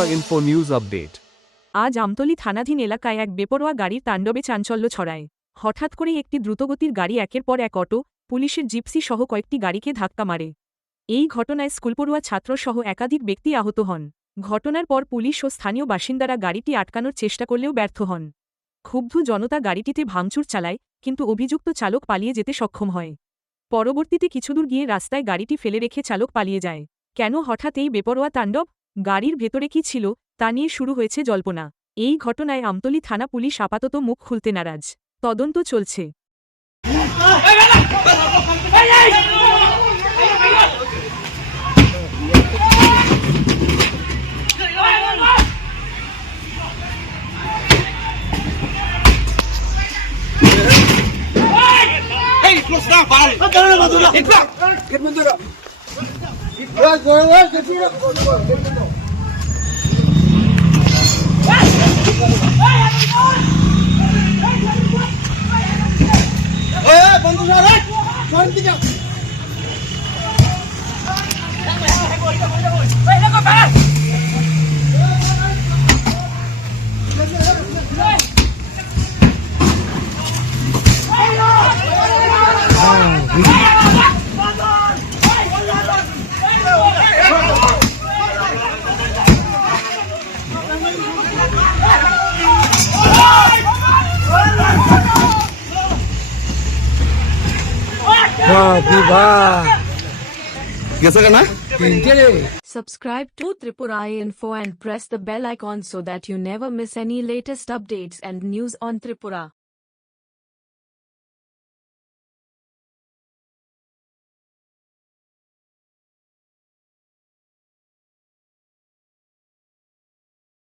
Tripura Info News Update. আজ আমতলী থানাধীন এলাকায় এক বেপরোয়া গাড়ির তাণ্ডবে চাঞ্চল্য ছড়ায়। হঠাৎ করেই একটি দ্রুতগতির গাড়ি একের পর এক অটো, পুলিশের জিপসি সহ কয়েকটি গাড়িকে ধাক্কা মারে। এই ঘটনায় স্কুলপড়ুয়া ছাত্রসহ একাধিক ব্যক্তি আহত হন। ঘটনার পর পুলিশ ও স্থানীয় বাসিন্দারা গাড়িটি আটকানোর চেষ্টা করলেও ব্যর্থ হন। ক্ষুব্ধ জনতা গাড়িটিতে ভাঙচুর চালায়, কিন্তু অভিযুক্ত চালক পালিয়ে যেতে সক্ষম হয়। পরবর্তীতে কিছুদূর গিয়ে রাস্তায় গাড়িটি ফেলে রেখে চালক পালিয়ে যায়। কেন হঠাৎ এই বেপরোয়া তাণ্ডব? গাড়ির ভেতরে কি ছিল তা নিয়ে শুরু হয়েছে জল্পনা। এই ঘটনায় আমতলী থানা পুলিশ আপাতত মুখ খুলতে নারাজ। তদন্ত চলছে। Subscribe to Tripura Info and press the bell icon so that you never miss any latest updates and news on Tripura.